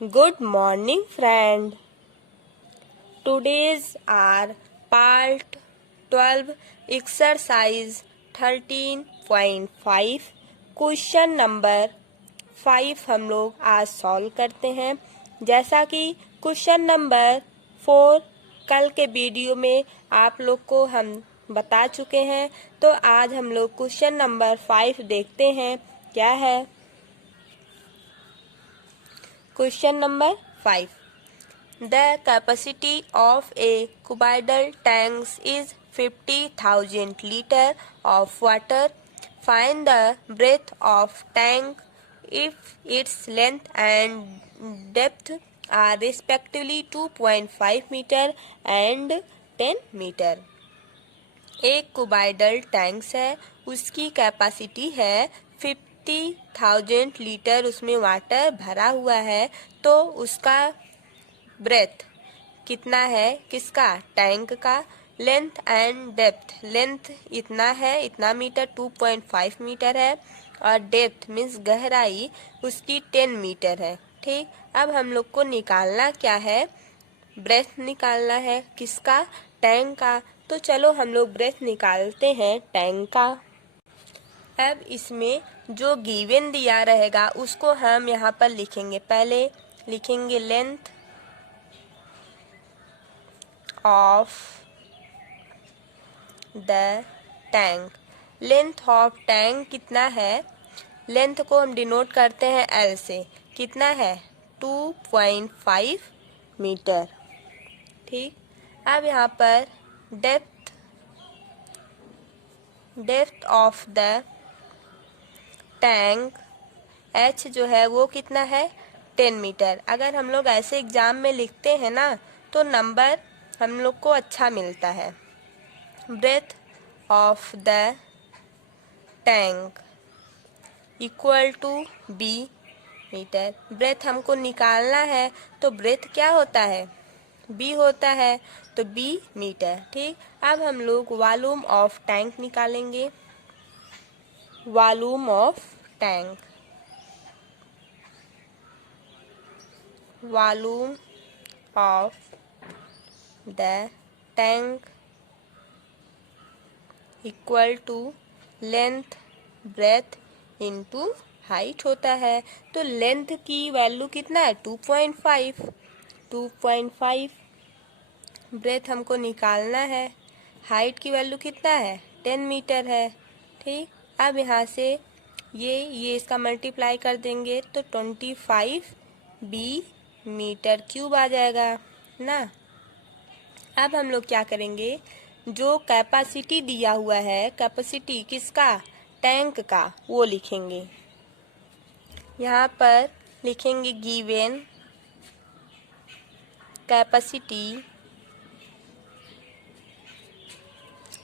Good morning, friend. Today's our part 12 exercise 13.5 question number 5 हम लोग आज सॉल्व करते हैं। जैसा कि क्वेश्चन नंबर 4 कल के वीडियो में आप लोग को हम बता चुके हैं, तो आज हम लोग क्वेश्चन नंबर 5 देखते हैं क्या है। Question number 5. The capacity of a cuboidal tank is 50,000 liters of water. Find the breadth of tank if its length and depth are respectively 2.5 meter and 10 meter. एक कुबाइडल टैंक है, उसकी कैपेसिटी है 50,000 litre, उसमें water भरा हुआ है। तो उसका ब्रेथ कितना है, किसका, टैंक का। लेंथ एंड डेप्थ, लेंथ इतना है, इतना मीटर 2.5 मीटर है, और डेप्थ मीन्स गहराई उसकी 10 मीटर है। ठीक, अब हम लोग को निकालना क्या है, ब्रेथ निकालना है, किसका, टैंक का। तो चलो हम लोग ब्रेथ निकालते हैं टैंक का। अब इसमें जो गिवन दिया रहेगा उसको हम यहाँ पर लिखेंगे। पहले लिखेंगे length of the tank. Length of tank कितना है, लेंथ को हम डिनोट करते हैं एल से, कितना है 2.5 मीटर। ठीक, अब यहाँ पर depth of the tank H जो है वो कितना है 10 मीटर। अगर हम लोग ऐसे एग्जाम में लिखते हैं ना तो नंबर हम लोग को अच्छा मिलता है। Breadth of the tank equal to B metre. Breadth हमको निकालना है तो ब्रेथ क्या होता है, बी होता है, तो बी मीटर। ठीक, अब हम लोग वॉल्यूम ऑफ टैंक निकालेंगे। Volume of tank, volume of the tank equal to length breadth into height होता है। तो लेंथ की वैल्यू कितना है 2.5, ब्रेथ हमको निकालना है, हाइट की वैल्यू कितना है 10 मीटर है। ठीक, अब यहाँ से ये इसका मल्टीप्लाई कर देंगे तो 25 बी मीटर क्यूब आ जाएगा ना। अब हम लोग क्या करेंगे, जो कैपेसिटी दिया हुआ है, कैपेसिटी किसका, टैंक का, वो लिखेंगे। यहाँ पर लिखेंगे given capacity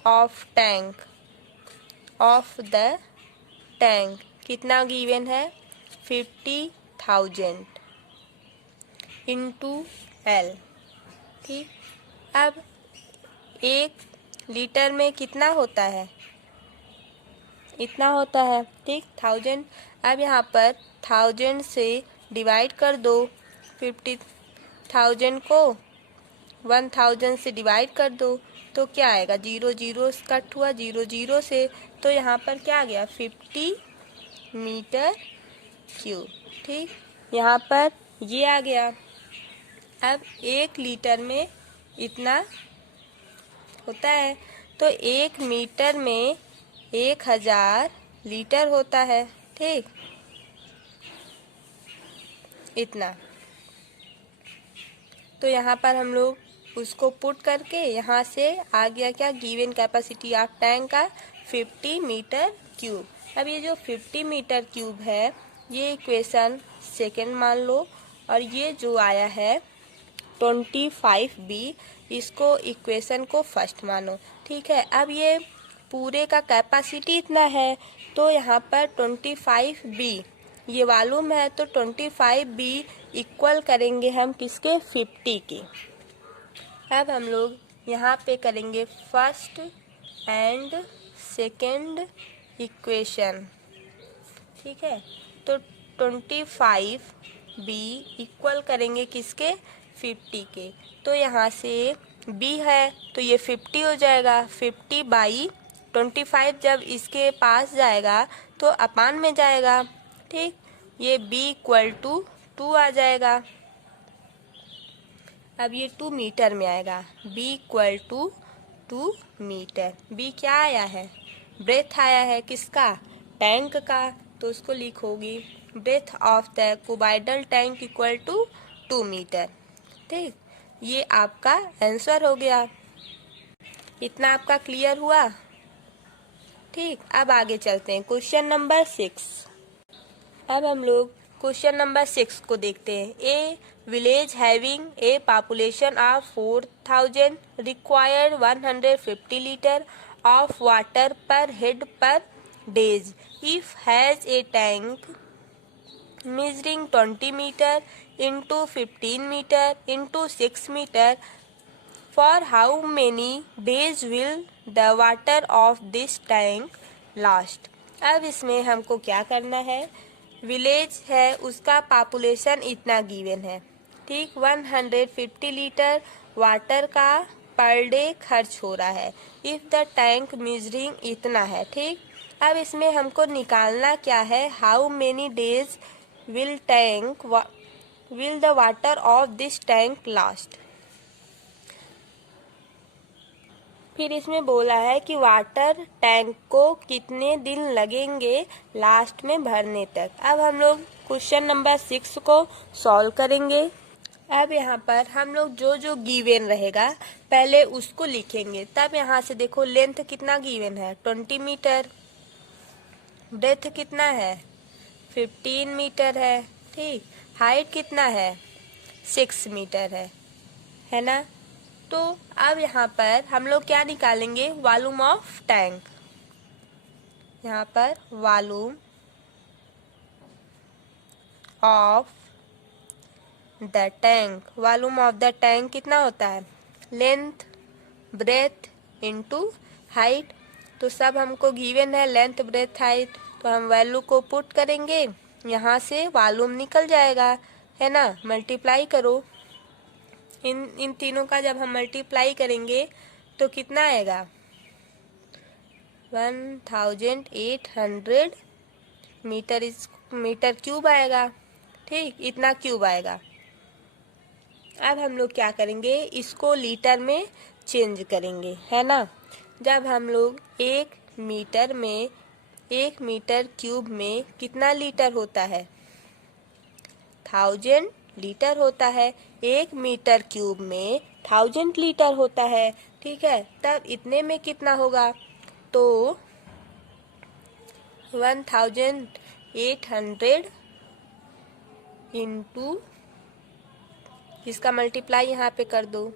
of tank, of the tank कितना गिवन है 50,000 इंटू एल। ठीक, अब 1 लीटर में कितना होता है, इतना होता है। ठीक, 1000। अब यहाँ पर 1000 से डिवाइड कर दो, 50,000 को 1000 से डिवाइड कर दो तो क्या आएगा, 0 0 कट हुआ 0 0 से, तो यहाँ पर क्या आ गया 50 मीटर क्यूब। ठीक, यहाँ पर ये आ गया। अब 1 लीटर में इतना होता है, तो 1 मीटर में 1000 लीटर होता है। ठीक, इतना। तो यहाँ पर हम लोग उसको पुट करके यहाँ से आ गया क्या, गिवन कैपेसिटी ऑफ टैंक का 50 मीटर क्यूब। अब ये जो 50 मीटर क्यूब है ये इक्वेशन सेकेंड मान लो, और ये जो आया है 25b, इसको इक्वेशन को फर्स्ट मानो। ठीक है, अब ये पूरे का कैपेसिटी इतना है, तो यहाँ पर 25b ये वॉल्यूम है, तो 25b इक्वल करेंगे हम किसके, 50 के। अब हम लोग यहाँ पे करेंगे फर्स्ट एंड सेकेंड इक्वेशन। ठीक है, तो 25 बी इक्वल करेंगे किसके, 50 के। तो यहाँ से बी है तो ये 50 हो जाएगा, 50/25 जब इसके पास जाएगा तो अपान में जाएगा, ठीक। ये b = 2 आ जाएगा। अब ये 2 मीटर में आएगा, b = 2 मीटर। b क्या आया है, ब्रेथ आया है, किसका, टैंक का। तो उसको लिखोगी breadth of the cuboidal tank = 2 metre, ठीक। ये आपका आंसर हो गया। इतना आपका क्लियर हुआ, ठीक। अब आगे चलते हैं क्वेश्चन नंबर 6। अब हम लोग क्वेश्चन नंबर 6 को देखते हैं। ए village having a population of 4000 required 150 litre of water पर हेड पर days if has a tank measuring 20 meter into 15 meter into 6 meter. For how many days will the water of this tank last? अब इसमें हमको क्या करना है, village है उसका पॉपुलेशन इतना गिवन है, ठीक। 150 लीटर वाटर का पर डे खर्च हो रहा है। इफ द टैंक मेजरिंग इतना है, ठीक। अब इसमें हमको निकालना क्या है, how many days will the water of this tank last। फिर इसमें बोला है कि वाटर टैंक को कितने दिन लगेंगे लास्ट में भरने तक। अब हम लोग क्वेश्चन नंबर 6 को सॉल्व करेंगे। अब यहाँ पर हम लोग जो जो गिवन रहेगा पहले उसको लिखेंगे। तब यहाँ से देखो लेंथ कितना गिवन है, 20 मीटर, ब्रेथ कितना है, 15 मीटर है, ठीक। हाइट कितना है, 6 मीटर है ना। तो अब यहाँ पर हम लोग क्या निकालेंगे, वॉल्यूम ऑफ टैंक। यहाँ पर volume of the tank, volume of the tank कितना होता है, लेंथ ब्रेथ इनटू हाइट। तो सब हमको गिवन है, लेंथ ब्रेथ हाइट। तो हम वैल्यू को पुट करेंगे, यहाँ से वॉल्यूम निकल जाएगा, है ना। मल्टीप्लाई करो, इन तीनों का जब हम मल्टीप्लाई करेंगे तो कितना आएगा, 1800 मीटर क्यूब आएगा, ठीक। इतना क्यूब आएगा। अब हम लोग क्या करेंगे, इसको लीटर में चेंज करेंगे, है ना। जब हम लोग 1 मीटर क्यूब में कितना लीटर होता है, 1000 लीटर होता है। 1 मीटर क्यूब में 1000 लीटर होता है, ठीक है। तब इतने में कितना होगा, तो 1800 इंटू इसका मल्टीप्लाई यहाँ पे कर दो,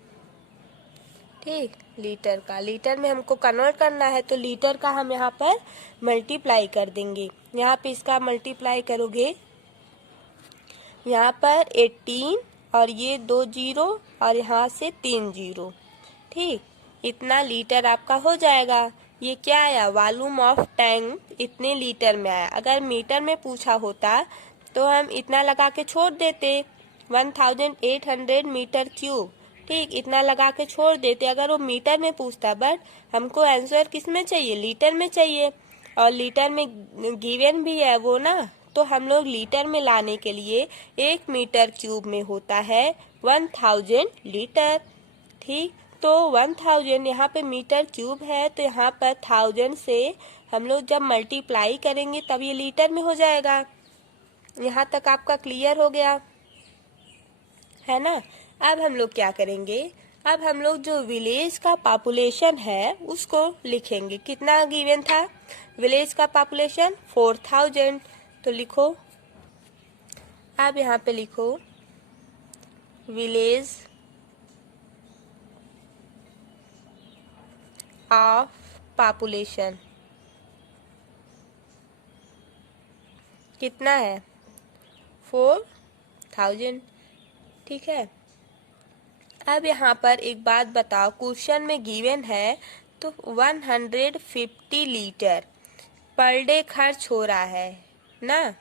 ठीक। लीटर का, लीटर में हमको कन्वर्ट करना है तो लीटर का हम यहाँ पर मल्टीप्लाई कर देंगे। यहाँ पे इसका मल्टीप्लाई करोगे, यहाँ पर 18 और ये 2 जीरो और यहाँ से 3 जीरो, ठीक। इतना लीटर आपका हो जाएगा। ये क्या आया, वॉल्यूम ऑफ टैंक इतने लीटर में आया। अगर मीटर में पूछा होता तो हम इतना लगा के छोड़ देते, 1800 मीटर क्यूब, ठीक। इतना लगा के छोड़ देते अगर वो मीटर में पूछता। बट हमको आंसर किस में चाहिए, लीटर में चाहिए, और लीटर में गिवन भी है वो ना। तो हम लोग लीटर में लाने के लिए 1 मीटर क्यूब में होता है 1000 लीटर, ठीक। तो 1000 यहाँ पे मीटर क्यूब है, तो यहाँ पर 1000 से हम लोग जब मल्टीप्लाई करेंगे तब ये लीटर में हो जाएगा। यहाँ तक आपका क्लियर हो गया, है ना। अब हम लोग क्या करेंगे, अब हम लोग जो विलेज का पॉपुलेशन है उसको लिखेंगे। कितना गिवन था, विलेज का पॉपुलेशन 4000। तो लिखो, अब यहाँ पे लिखो विलेज ऑफ पॉपुलेशन कितना है, 4000, ठीक है। अब यहाँ पर एक बात बताओ, क्वेश्चन में गिवन है तो 150 लीटर पर डे खर्च हो रहा है ना।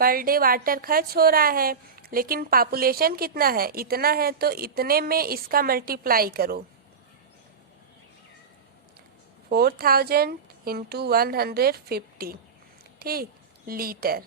पर डे वाटर खर्च हो रहा है, लेकिन पॉपुलेशन कितना है, इतना है, तो इतने में इसका मल्टीप्लाई करो 4000 इंटू 150, ठीक, लीटर।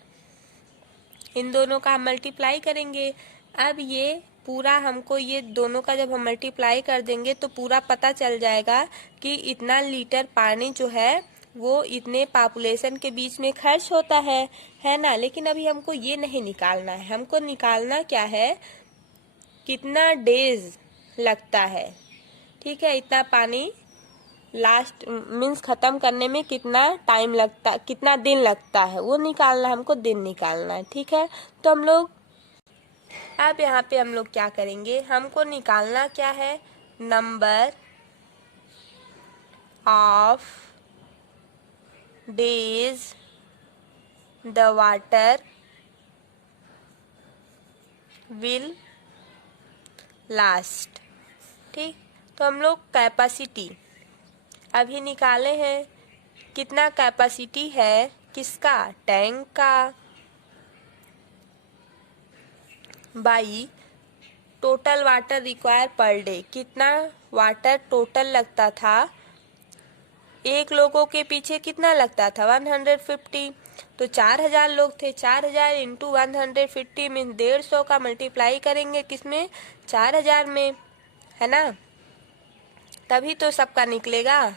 इन दोनों का हम मल्टीप्लाई करेंगे। अब ये पूरा हमको ये दोनों का जब हम मल्टीप्लाई कर देंगे तो पूरा पता चल जाएगा कि इतना लीटर पानी जो है वो इतने पॉपुलेशन के बीच में खर्च होता है ना। लेकिन अभी हमको ये नहीं निकालना है, हमको निकालना क्या है, कितना डेज लगता है, ठीक है, इतना पानी लास्ट मीन्स खत्म करने में कितना टाइम लगता, कितना दिन लगता है, वो निकालना है, हमको दिन निकालना है, ठीक है। तो हम लोग अब यहाँ पे हम लोग क्या करेंगे, हमको निकालना क्या है, number of days the water will last, ठीक। तो हम लोग कैपेसिटी अभी निकाले हैं, कितना कैपेसिटी है किसका, टैंक का, by total water require per day, कितना वाटर टोटल लगता था, एक लोगों के पीछे कितना लगता था 150, तो 4000 लोग थे, 4000 इंटू 150 मीन 150 का मल्टीप्लाई करेंगे किसमें, 4000 में, है ना, तभी तो सबका निकलेगा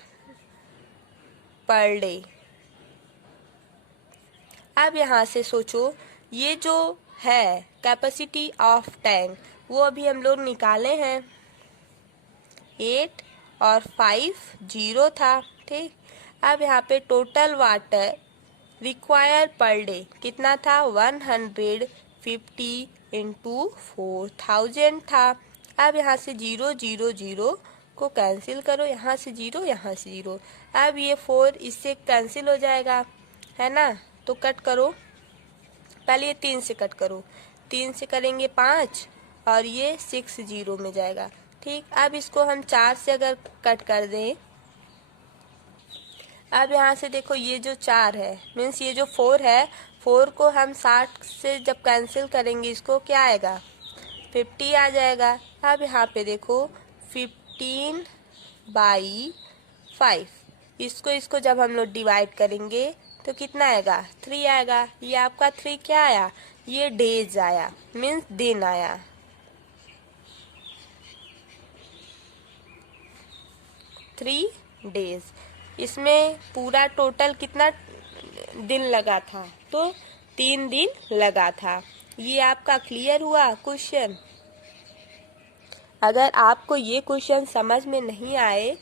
पर डे। अब यहाँ से सोचो, ये जो है कैपेसिटी ऑफ टैंक वो अभी हम लोग निकाले हैं, 8 और 5 0 था, ठीक। अब यहाँ पे total water require per day कितना था, 150 इंटू 4000 था। अब यहाँ से 0 0 0 को कैंसिल करो, यहाँ से 0 यहाँ से 0, अब ये 4 इससे कैंसिल हो जाएगा, है ना, तो कट करो, पहले ये 3 से कट करो, 3 से करेंगे 5 और ये 6 0 में जाएगा, ठीक। अब इसको हम 4 से अगर कट कर दें, अब यहाँ से देखो ये जो 4 है मीन्स ये जो 4 है, 4 को हम 60 से जब कैंसिल करेंगे इसको क्या आएगा, 50 आ जाएगा। अब यहाँ पे देखो 15/5, इसको जब हम लोग डिवाइड करेंगे तो कितना आएगा, 3 आएगा। ये आपका 3 क्या आया, ये डेज आया, मीन्स दिन आया, 3 डेज। इसमें पूरा टोटल कितना दिन लगा था, तो 3 दिन लगा था। ये आपका क्लियर हुआ क्वेश्चन। अगर आपको ये क्वेश्चन समझ में नहीं आए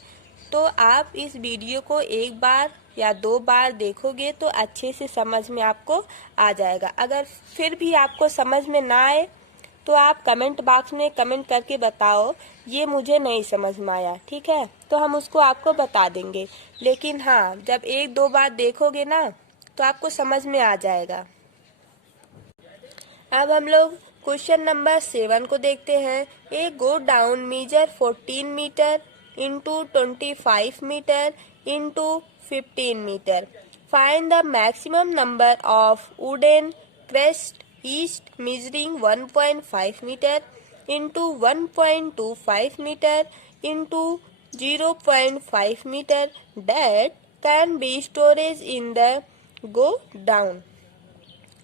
तो आप इस वीडियो को एक बार या 2 बार देखोगे तो अच्छे से समझ में आपको आ जाएगा। अगर फिर भी आपको समझ में ना आए तो आप कमेंट बॉक्स में कमेंट करके बताओ ये मुझे नहीं समझ में आया, ठीक है, तो हम उसको आपको बता देंगे। लेकिन हाँ, जब 1-2 बार देखोगे ना तो आपको समझ में आ जाएगा। अब हम लोग क्वेश्चन नंबर 7 को देखते हैं। A godown measure 14 metre into 25 metre into 15 metre, find the maximum number of wooden crates each measuring 1.5 meter into 1.25 meter into 0.5 meter that can be storage in the go down।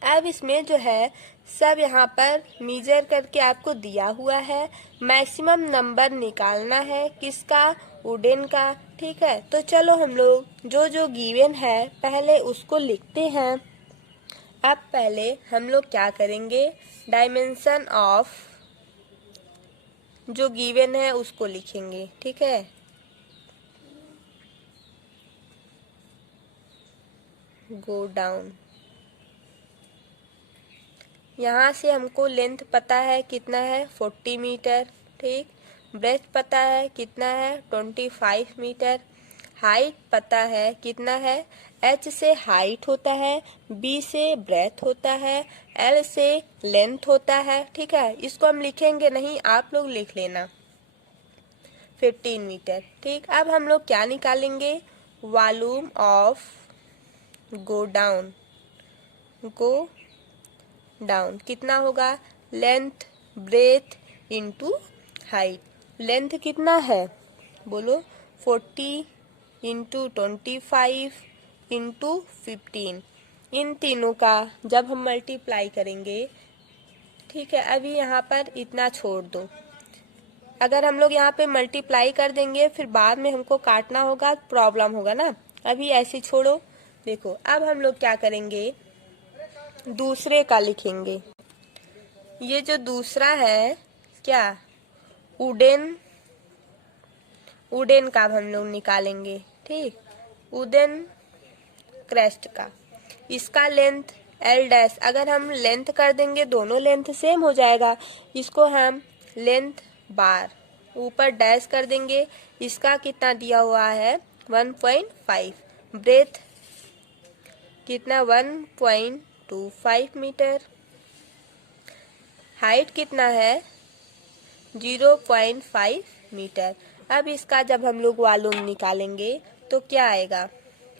अब इसमें जो है सब यहाँ पर major करके आपको दिया हुआ है, मैक्सिमम नंबर निकालना है किसका, वुडन का, ठीक है। तो चलो हम लोग जो जो गिवन है पहले उसको लिखते हैं। अब पहले हम लोग क्या करेंगे, डायमेंशन ऑफ जो गिवन है उसको लिखेंगे, ठीक है। गो डाउन, यहाँ से हमको लेंथ पता है कितना है 40 मीटर, ठीक। ब्रेथ पता है कितना है 25 मीटर। हाइट पता है कितना है, H से हाइट होता है, B से ब्रेथ होता है, L से लेंथ होता है, ठीक है। इसको हम लिखेंगे नहीं, आप लोग लिख लेना 15 मीटर, ठीक। अब हम लोग क्या निकालेंगे, volume of go down, go down कितना होगा, length breadth into height. Length कितना है बोलो, 40 इंटू 25 इंटू 15। इन तीनों का जब हम मल्टीप्लाई करेंगे, ठीक है, अभी यहाँ पर इतना छोड़ दो। अगर हम लोग यहाँ पे मल्टीप्लाई कर देंगे फिर बाद में हमको काटना होगा, प्रॉब्लम होगा ना। अभी ऐसे छोड़ो। देखो अब हम लोग क्या करेंगे, दूसरे का लिखेंगे। ये जो दूसरा है क्या, वुडन, वुडन का हम लोग निकालेंगे। ठीक, वुडन क्रेस्ट का, इसका लेंथ एल डैश। अगर हम लेंथ कर देंगे दोनों लेंथ सेम हो जाएगा, इसको हम लेंथ बार ऊपर डैश कर देंगे। इसका कितना दिया हुआ है 1.5, ब्रेथ कितना 1.25 मीटर, हाइट कितना है 0.5 मीटर। अब इसका जब हम लोग वॉल्यूम निकालेंगे तो क्या आएगा,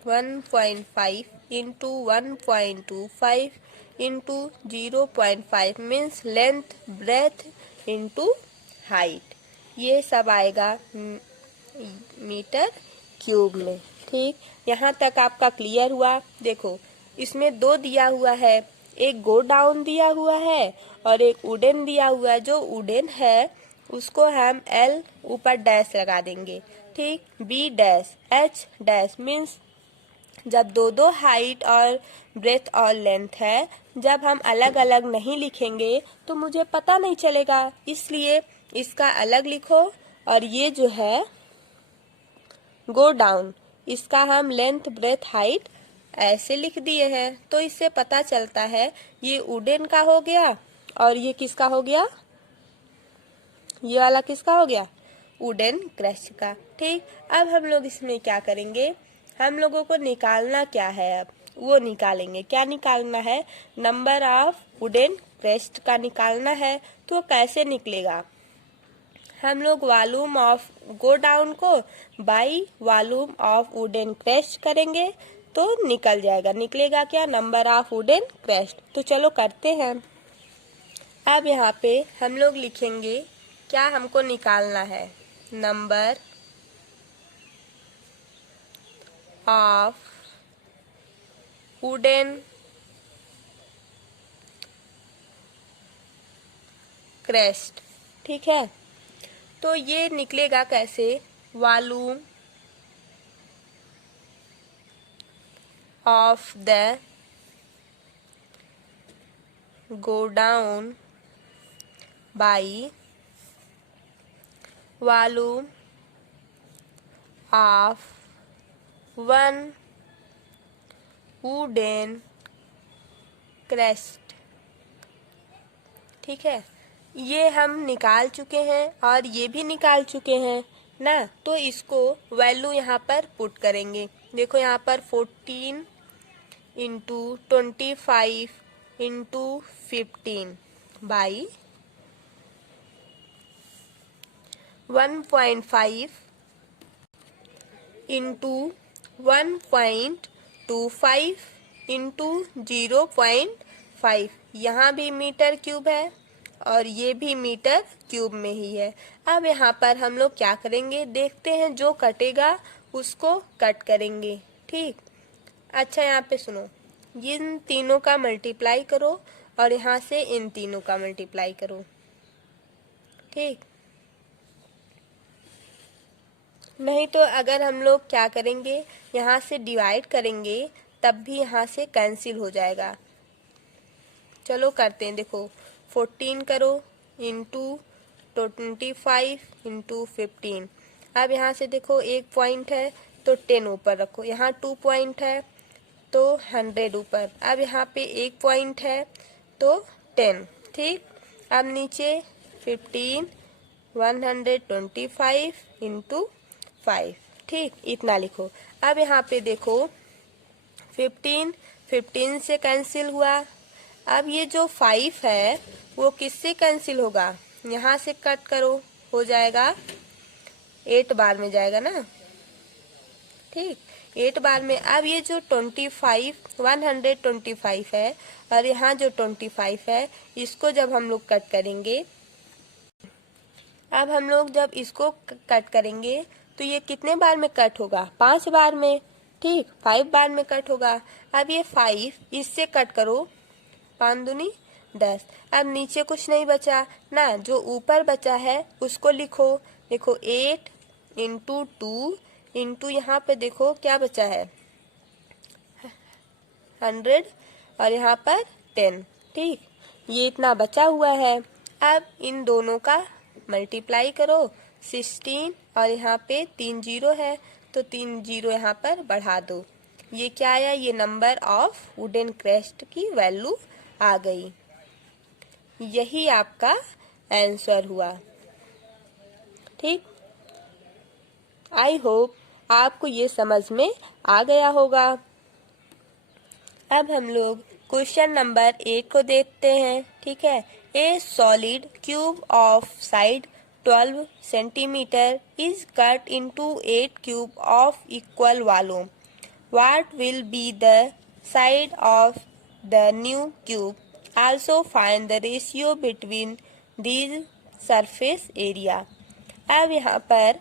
1.5 into 1.25 into 0.5 means length breadth into height. ये सब आएगा मीटर क्यूब में। ठीक, यहाँ तक आपका क्लियर हुआ। देखो इसमें दो दिया हुआ है, एक गो डाउन दिया हुआ है और एक वुडन दिया हुआ है। जो वुडन है उसको हम एल ऊपर डैश लगा देंगे। ठीक, B dash H dash means जब दो दो हाइट और ब्रेथ और लेंथ है, जब हम अलग अलग नहीं लिखेंगे तो मुझे पता नहीं चलेगा, इसलिए इसका अलग लिखो। और ये जो है गो डाउन, इसका हम लेंथ ब्रेथ हाइट ऐसे लिख दिए हैं, तो इससे पता चलता है ये वुडन का हो गया और ये किसका हो गया, ये वाला किसका हो गया, वुडन क्रेस्ट का। ठीक, अब हम लोग इसमें क्या करेंगे, हम लोगों को निकालना क्या है, अब वो निकालेंगे। क्या निकालना है, नंबर ऑफ वुडन क्रेस्ट का निकालना है। तो कैसे निकलेगा, हम लोग वॉल्यूम ऑफ गो डाउन को by volume of wooden crest करेंगे तो निकल जाएगा। निकलेगा क्या, नंबर ऑफ वुडन क्रेस्ट। तो चलो करते हैं। अब यहाँ पे हम लोग लिखेंगे क्या हमको निकालना है, नंबर ऑफ वुडन क्रेस्ट। ठीक है, तो ये निकलेगा कैसे, volume of the go down by volume of one wooden crest. ठीक है, ये हम निकाल चुके हैं और ये भी निकाल चुके हैं ना, तो इसको वैल्यू यहाँ पर पुट करेंगे। देखो यहाँ पर 14 into 25 into 15 by 1.5 into 1.25 into 0.5। यहाँ भी मीटर क्यूब है और ये भी मीटर क्यूब में ही है। अब यहाँ पर हम लोग क्या करेंगे, देखते हैं, जो कटेगा उसको कट करेंगे। ठीक, अच्छा यहाँ पे सुनो, इन तीनों का मल्टीप्लाई करो और यहाँ से इन तीनों का मल्टीप्लाई करो। ठीक, नहीं तो अगर हम लोग क्या करेंगे, यहाँ से डिवाइड करेंगे तब भी यहाँ से कैंसिल हो जाएगा। चलो करते हैं, देखो 14 करो इंटू 25 इंटू 15। अब यहाँ से देखो एक पॉइंट है तो 10 ऊपर रखो, यहाँ 2 पॉइंट है तो 100 ऊपर, अब यहाँ पे एक पॉइंट है तो 10। ठीक, अब नीचे 15 125 इंटू 5। ठीक, इतना लिखो। अब यहाँ पे देखो 15 से कैंसिल हुआ। अब ये जो 5 है वो किससे कैंसिल होगा, यहाँ से कट करो, हो जाएगा 8 बार में जाएगा ना। ठीक, 8 बार में। अब ये जो 125 है और यहाँ जो 25 है, इसको जब हम लोग कट करेंगे, अब हम लोग जब इसको कट करेंगे तो ये कितने बार में कट होगा? 5 बार में। ठीक, 5 बार में कट होगा। अब ये 5 इससे कट करो, 5 दूनी 10। अब नीचे कुछ नहीं बचा ना, जो ऊपर बचा है उसको लिखो। देखो 8 इंटू 2 इंटू यहाँ पे देखो क्या बचा है, 100 और यहाँ पर 10। ठीक, ये इतना बचा हुआ है। अब इन दोनों का मल्टीप्लाई करो, 16 और यहाँ पे 3 जीरो है तो 3 जीरो यहाँ पर बढ़ा दो। ये क्या आया? ये नंबर ऑफ वुडन क्रेस्ट की वैल्यू आ गई। यही आपका आंसर हुआ। ठीक, आई होप आपको ये समझ में आ गया होगा। अब हम लोग क्वेश्चन नंबर 8 को देखते हैं। ठीक है, ए solid cube of side 12 centimetre is cut into 8 cube of equal volume. What will be the side of the new cube? Also find the ratio between these surface area. अब यहाँ पर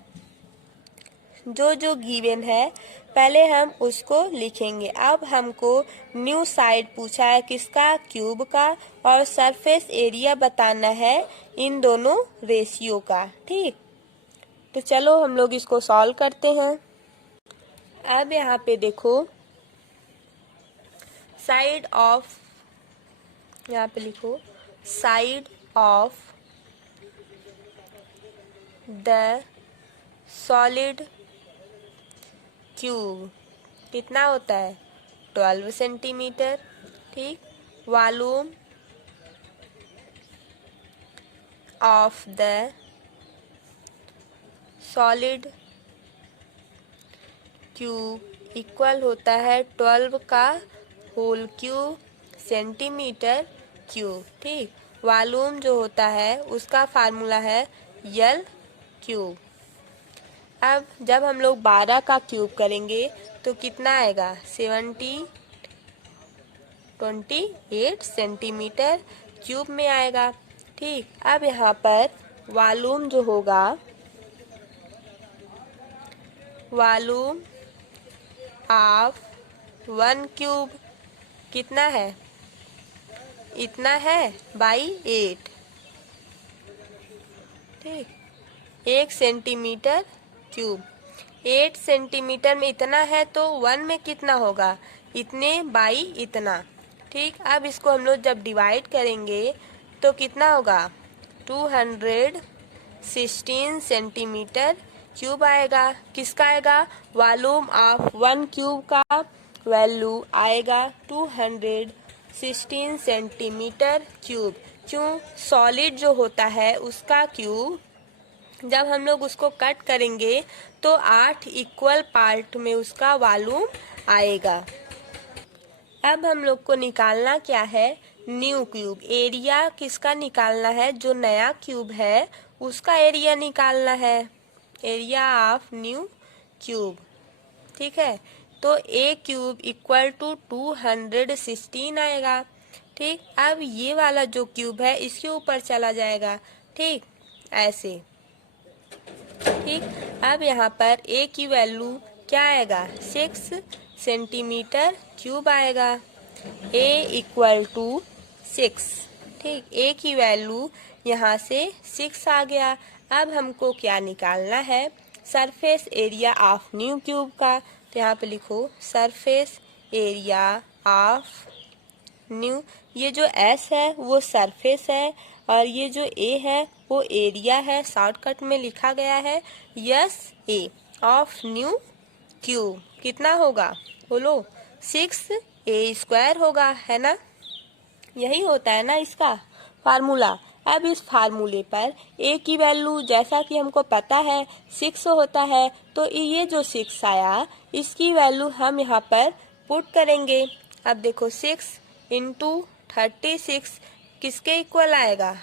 जो given है पहले हम उसको लिखेंगे। अब हमको न्यू साइड पूछा है किसका? क्यूब का। और सरफेस एरिया बताना है इन दोनों रेशियो का। ठीक, तो चलो हम लोग इसको सॉल्व करते हैं। अब यहाँ पे देखो साइड ऑफ, यहाँ पे लिखो side of the solid cube कितना होता है? 12 सेंटीमीटर। ठीक, volume of the solid cube equal होता है 12 का होल क्यूब सेंटीमीटर क्यूब। ठीक, वॉल्यूम जो होता है उसका फार्मूला है यल क्यूब। अब जब हम लोग 12 का क्यूब करेंगे तो कितना आएगा? 28 सेंटीमीटर क्यूब में आएगा। ठीक, अब यहाँ पर वॉल्यूम जो होगा, वॉल्यूम ऑफ 1 क्यूब कितना है? इतना है बाई 8। ठीक, 1 सेंटीमीटर क्यूब 8 सेंटीमीटर में इतना है तो 1 में कितना होगा? इतने बाई इतना। ठीक, अब इसको हम लोग जब डिवाइड करेंगे तो कितना होगा? 216 सेंटीमीटर क्यूब आएगा। किसका आएगा? वॉल्यूम ऑफ 1 क्यूब का वैल्यू आएगा 216 सेंटीमीटर क्यूब। क्यों? सॉलिड जो होता है उसका क्यूब जब हम लोग उसको कट करेंगे तो 8 इक्वल पार्ट में उसका वॉल्यूम आएगा। अब हम लोग को निकालना क्या है? New cube. एरिया किसका निकालना है? जो नया क्यूब है उसका एरिया निकालना है, एरिया ऑफ न्यू क्यूब। ठीक है, तो ए क्यूब इक्वल टू 216 आएगा। ठीक, अब ये वाला जो क्यूब है इसके ऊपर चला जाएगा। ठीक, ऐसे। ठीक, अब यहाँ पर ए की वैल्यू क्या आएगा? 6 सेंटीमीटर क्यूब आएगा। ए इक्वल टू 6। ठीक, ए की वैल्यू यहाँ से 6 आ गया। अब हमको क्या निकालना है? Surface area of new cube का। तो यहाँ पे लिखो सरफेस एरिया ऑफ न्यू। ये जो एस है वो सरफेस है और ये जो ए है वो एरिया है। शॉर्टकट में लिखा गया है yes A of new cube. कितना होगा? बोलो 6a² होगा, है ना? यही होता है ना इसका फार्मूला। अब इस फार्मूले पर a की वैल्यू जैसा कि हमको पता है 6 होता है, तो ये जो 6 आया इसकी वैल्यू हम यहाँ पर पुट करेंगे। अब देखो 6 इंटू 36 किसके इक्वल आएगा?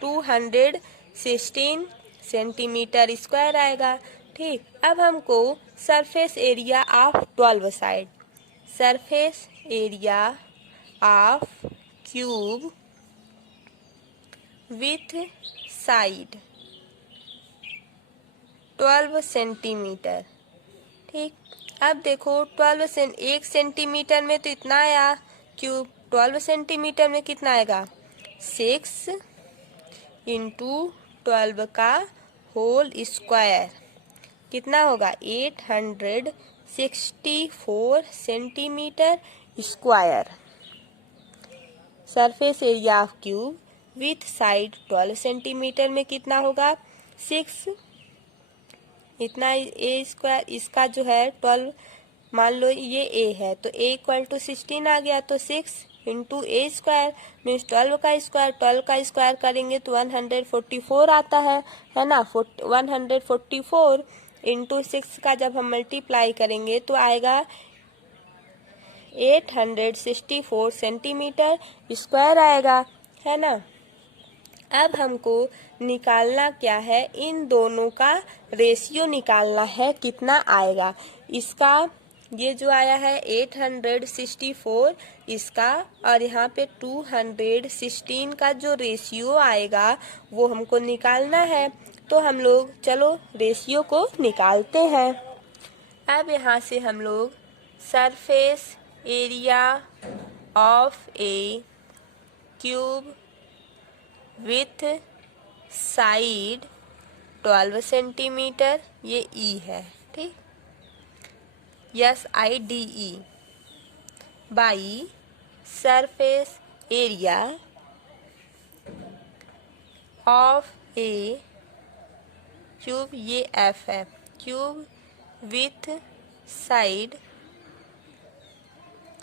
216 सेंटीमीटर स्क्वायर आएगा। ठीक, अब हमको surface area of 12 side. Surface area of cube with side 12 centimetre. ठीक, अब देखो 1 सेंटीमीटर में तो इतना आया क्यूब, 12 सेंटीमीटर में कितना आएगा 6 इंटू 12 का होल स्क्वायर, कितना होगा 864 centimetre square. Surface area of cube with side 12 centimetre में कितना होगा 6 इतना ए स्क्वायर, इसका जो है 12 मान लो ये ए है तो ए इक्वल टू 16 आ गया, तो 6 इंटू ए स्क्वायर मीन्स 12 का स्क्वायर करेंगे तो 144 आता है ना। 144 इंटू 6 का जब हम मल्टीप्लाई करेंगे तो आएगा 864 सेंटीमीटर स्क्वायर आएगा, है ना। अब हमको निकालना क्या है, इन दोनों का रेशियो निकालना है, कितना आएगा इसका। ये जो आया है 864 इसका, और यहाँ पे 216 का जो रेशियो आएगा वो हमको निकालना है। तो हम लोग चलो रेशियो को निकालते हैं। अब यहाँ से हम लोग surface area of A cube with side 12 centimetre, ये ई है, ठीक, SIDE by surface area of A cube, ये F है, क्यूब विथ साइड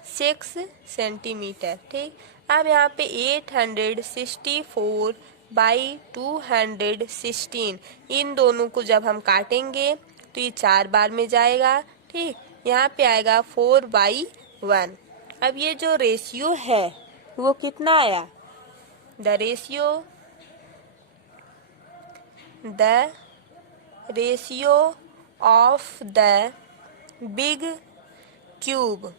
6 सेंटीमीटर, ठीक। अब यहाँ पे 864 बाई 216 इन दोनों को जब हम काटेंगे तो ये 4 बार में जाएगा, ठीक। यहाँ पे आएगा 4/1। अब ये जो रेशियो है वो कितना आया, the ratio of the big cube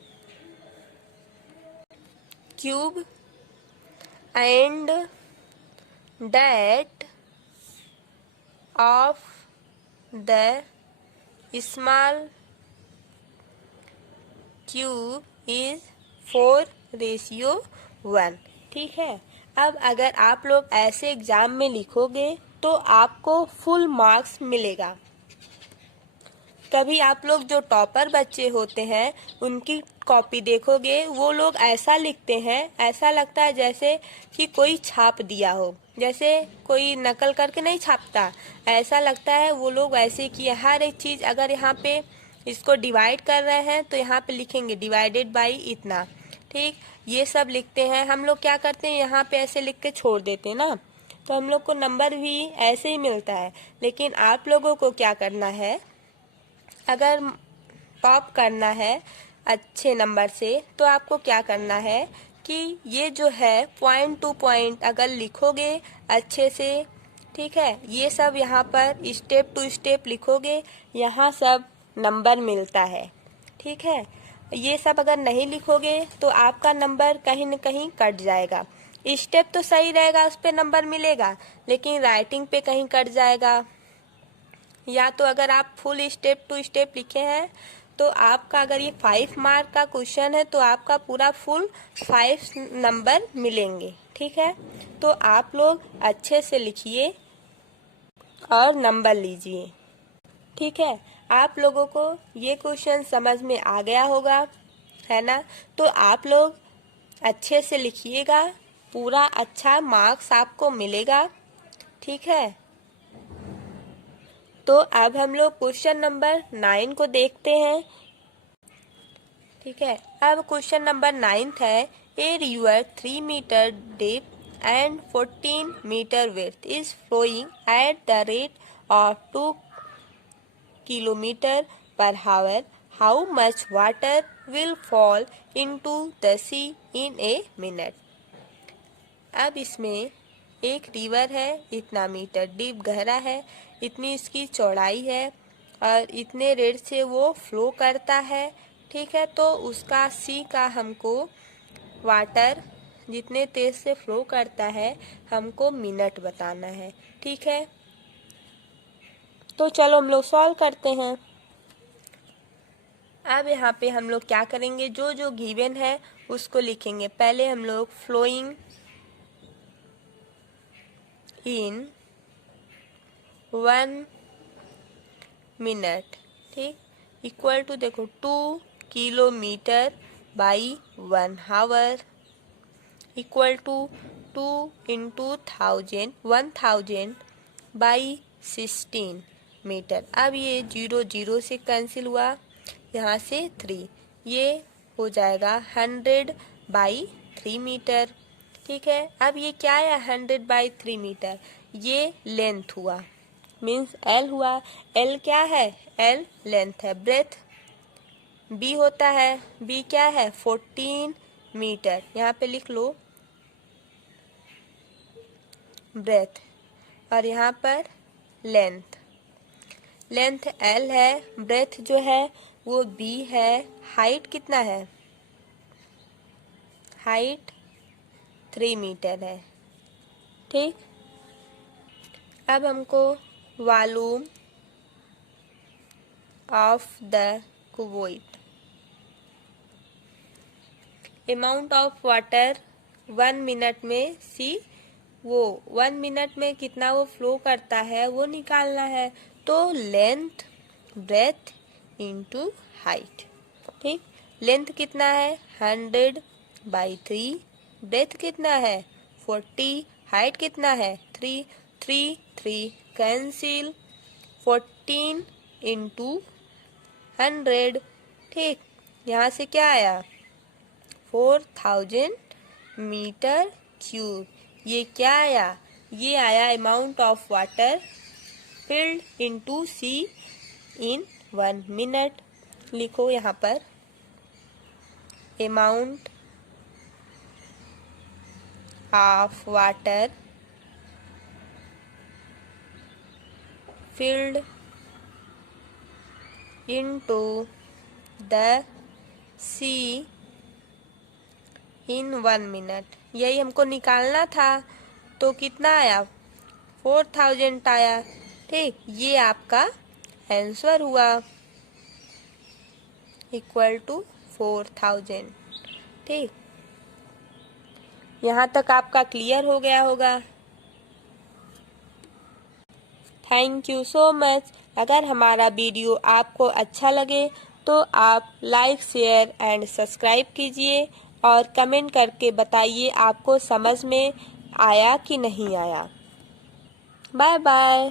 and that of the small cube is 4:1, ठीक है। अब अगर आप लोग ऐसे एग्जाम में लिखोगे तो आपको फुल मार्क्स मिलेगा। कभी आप लोग जो टॉपर बच्चे होते हैं उनकी कॉपी देखोगे, वो लोग ऐसा लिखते हैं, ऐसा लगता है जैसे कि कोई छाप दिया हो, जैसे कोई नकल करके नहीं छापता, ऐसा लगता है वो लोग ऐसे किए। हर एक चीज़ अगर यहाँ पे इसको डिवाइड कर रहे हैं तो यहाँ पे लिखेंगे डिवाइडेड बाई इतना, ठीक, ये सब लिखते हैं। हम लोग क्या करते हैं, यहाँ पे ऐसे लिख के छोड़ देते हैं ना, तो हम लोग को नंबर भी ऐसे ही मिलता है। लेकिन आप लोगों को क्या करना है, अगर टॉप करना है अच्छे नंबर से तो आपको क्या करना है कि ये जो है पॉइंट टू पॉइंट अगर लिखोगे अच्छे से, ठीक है, ये सब यहाँ पर स्टेप टू स्टेप लिखोगे, यहाँ सब नंबर मिलता है, ठीक है। ये सब अगर नहीं लिखोगे तो आपका नंबर कहीं न कहीं कट जाएगा। स्टेप तो सही रहेगा, उस पर नंबर मिलेगा, लेकिन राइटिंग पे कहीं कट जाएगा। या तो अगर आप फुल स्टेप टू स्टेप लिखे हैं तो आपका, अगर ये 5 मार्क का क्वेश्चन है तो आपका पूरा फुल 5 नंबर मिलेंगे, ठीक है। तो आप लोग अच्छे से लिखिए और नंबर लीजिए, ठीक है। आप लोगों को ये क्वेश्चन समझ में आ गया होगा, है ना। तो आप लोग अच्छे से लिखिएगा, पूरा अच्छा मार्क्स आपको मिलेगा, ठीक है। तो अब हम लोग क्वेश्चन नंबर 9 को देखते हैं, ठीक है। अब क्वेश्चन नंबर 9 है, a river 3 metre deep and 14 meter width is flowing at the rate of 2 kilometer per hour. How much water will fall into the sea in a minute? अब इसमें एक रिवर है, इतना मीटर डीप गहरा है, इतनी इसकी चौड़ाई है और इतने रेट से वो फ्लो करता है। ठीक है, तो उसका सी का हमको वाटर जितने तेज से फ्लो करता है हमको मिनट बताना है। ठीक है, तो चलो हम लोग सॉल्व करते हैं। अब यहाँ पे हम लोग क्या करेंगे, जो जो गिवन है उसको लिखेंगे। पहले हम लोग फ्लोइंग इन 1 मिनट, ठीक, इक्वल टू देखो 2 kilometre by 1 hour equal to 2 into 1000 by 16 metre. अब ये 0 0 से कैंसिल हुआ, यहाँ से 3, ये हो जाएगा 100 बाई 3 मीटर। ठीक है, अब ये क्या है 100 बाई 3 मीटर, ये लेंथ हुआ, मीन्स एल हुआ। एल क्या है, एल लेंथ है। ब्रेथ बी होता है, बी क्या है 14 मीटर, यहाँ पे लिख लो ब्रेथ, और यहाँ पर लेंथ, लेंथ एल है, ब्रेथ जो है वो बी है, हाइट कितना है, हाइट 3 मीटर है। ठीक, अब हमको volume of the Kuwait, amount of water 1 minute में, सी वो 1 मिनट में कितना वो फ्लो करता है वो निकालना है। तो लेंथ ब्रेथ इंटू हाइट। ठीक, लेंथ कितना है 100 बाई 3, ब्रेथ कितना है 40, हाइट कितना है 3, 3 3 कैंसिल, 14 इंटू 100। ठीक, यहाँ से क्या आया 4000 मीटर क्यूब। ये क्या आया, ये आया amount of water filled into sea in 1 minute. लिखो यहाँ पर amount of water filled into the sea in 1 minute, यही हमको निकालना था। तो कितना आया 4000 आया। ठीक, ये आपका आंसर हुआ, इक्वल टू 4000। ठीक, यहाँ तक आपका क्लियर हो गया होगा। Thank you so much. अगर हमारा वीडियो आपको अच्छा लगे तो आप लाइक शेयर एंड सब्सक्राइब कीजिए और कमेंट करके बताइए आपको समझ में आया कि नहीं आया। Bye bye.